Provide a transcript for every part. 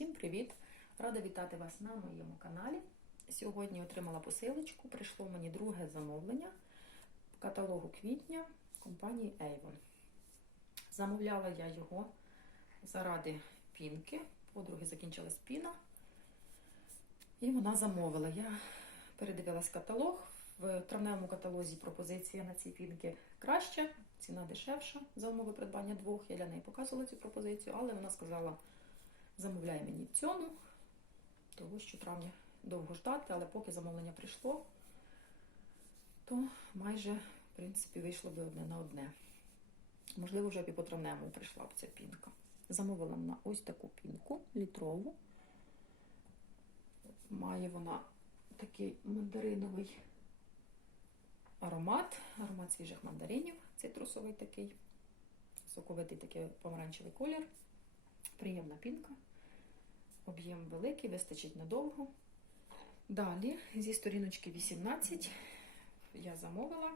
Всім привіт! Рада вітати вас на моєму каналі. Сьогодні отримала посилочку. Прийшло мені друге замовлення каталогу квітня компанії Avon. Замовляла я його заради пінки. Подруги закінчилась піна. І вона замовила. Я передивилась каталог. В травневому каталозі пропозиція на ці пінки краща, ціна дешевша за умови придбання двох. Я для неї показувала цю пропозицію, але вона сказала, замовляй мені цьому, того що травня довго ждати, але поки замовлення прийшло, то майже, в принципі, вийшло би одне на одне. Можливо, вже і по травневому прийшла б ця пінка. Замовила на ось таку пінку літрову. Має вона такий мандариновий аромат, аромат свіжих мандаринів, цитрусовий такий, соковитий такий помаранчевий колір, приємна пінка, об'єм великий, вистачить надовго. Далі, зі сторіночки 18, я замовила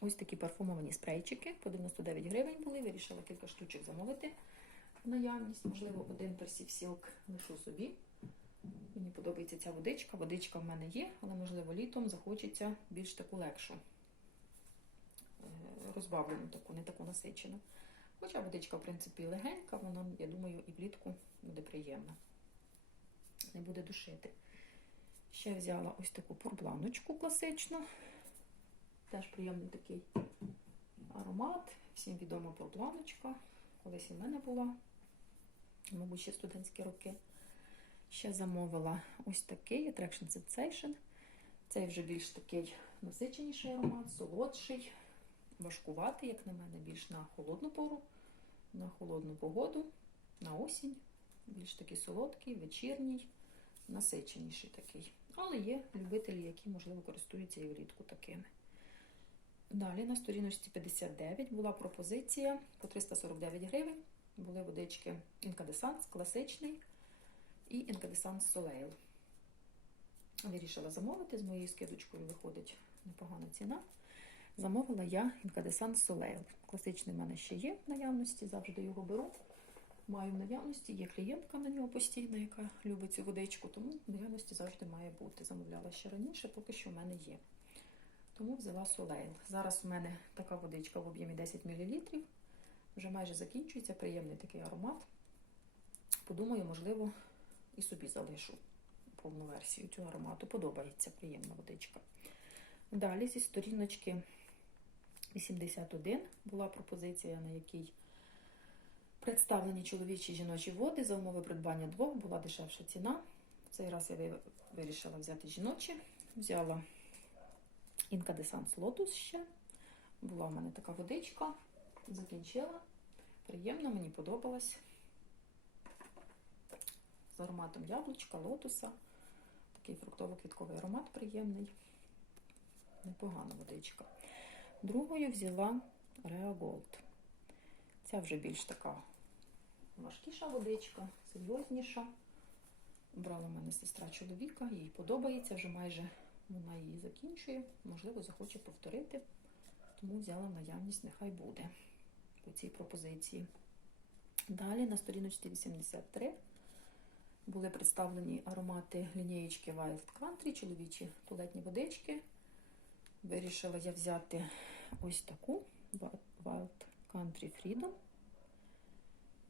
ось такі парфумовані спрейчики по 99 гривень були. Вирішила кілька штучок замовити в наявність. Можливо, один персів сілк лишу собі. Мені подобається ця водичка. Водичка в мене є, але, можливо, літом захочеться більш таку легшу, розбавлену таку, не таку насичену. Хоча водичка, в принципі, легенька, вона, я думаю, і влітку буде приємна. Не буде душити. Ще взяла ось таку порбланочку класичну. Теж приємний такий аромат. Всім відома порбланочка. Колись і в мене була, мабуть, ще студентські роки. Ще замовила ось такий Attraction Sensation. Цей вже більш такий насиченіший аромат, солодший, важкуватий, як на мене, більш на холодну пору, на холодну погоду, на осінь. Більш такий солодкий, вечірній, насиченіший такий. Але є любителі, які, можливо, користуються і влітку такими. Далі на сторіночці 59 була пропозиція по 349 гривень. Були водички інкадесанс, класичний і інкадесанс Soleil. Вирішила замовити, з моєю скидочкою виходить непогана ціна. Замовила я інкадесанс Soleil. Класичний в мене ще є в наявності, завжди його беру. Маю в наявності, є клієнтка на нього постійна, яка любить цю водичку, тому в наявності завжди має бути. Замовляла ще раніше, поки що в мене є. Тому взяла Soleil. Зараз у мене така водичка в об'ємі 10 мл. Вже майже закінчується, приємний такий аромат. Подумаю, можливо, і собі залишу повну версію цього аромату. Подобається приємна водичка. Далі зі сторіночки 81 була пропозиція, на якій представлені чоловічі і жіночі води за умови придбання двох була дешевша ціна. В цей раз я вирішила взяти жіночі. Взяла Інка інкадесанс Lotus ще. Була в мене така водичка. Закінчила. Приємно, мені подобалось з ароматом яблучка, лотуса. Такий фруктово-квітковий аромат приємний. Непогана водичка. Другою взяла Rea Gold. Ця вже більш така важкіша водичка, серйозніша. Брала в мене сестра чоловіка, їй подобається, вже майже вона її закінчує. Можливо, захоче повторити, тому взяла наявність, нехай буде по цій пропозиції. Далі на сторіночці 83 були представлені аромати лінієчки Wild Country, чоловічі туалетні водички. Вирішила я взяти ось таку Wild Country Freedom.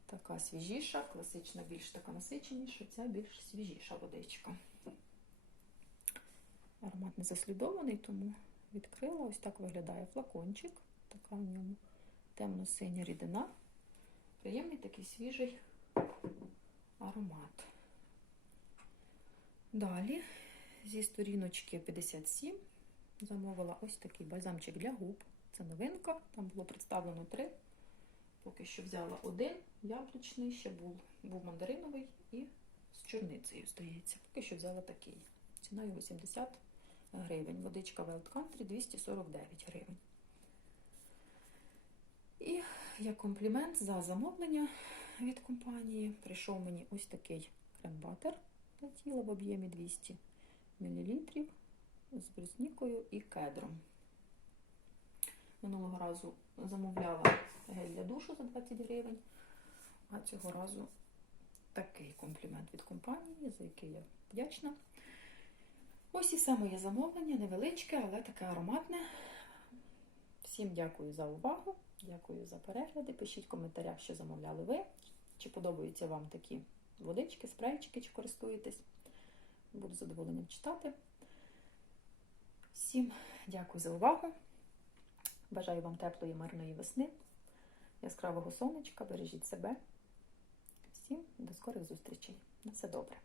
Така свіжіша, класична, більш така насиченіша, ця більш свіжіша водичка. Аромат не заслідований, тому відкрила. Ось так виглядає флакончик. Така в ньому темно-синя рідина. Приємний такий свіжий аромат. Далі, зі сторіночки 57, замовила ось такий бальзамчик для губ. Це новинка, там було представлено три. Поки що взяла один яблучний, ще був, був мандариновий і з чорницею, здається. Поки що взяла такий. Ціна його 70 гривень. Водичка Wild Country 249 гривень. І як комплімент за замовлення від компанії прийшов мені ось такий крем-батер для тіла в об'ємі 200 мл з бруснікою і кедром. Минулого разу замовляла гель для душу за 20 гривень, а цього разу такий комплімент від компанії, за який я вдячна. Ось і все моє замовлення, невеличке, але таке ароматне. Всім дякую за увагу, дякую за перегляди. Пишіть в коментарях, що замовляли ви, чи подобаються вам такі водички, спрейчики, чи користуєтесь. Буду задоволенням читати. Всім дякую за увагу. Бажаю вам теплої, мирної весни, яскравого сонечка, бережіть себе. Всім до скорих зустрічей. На все добре.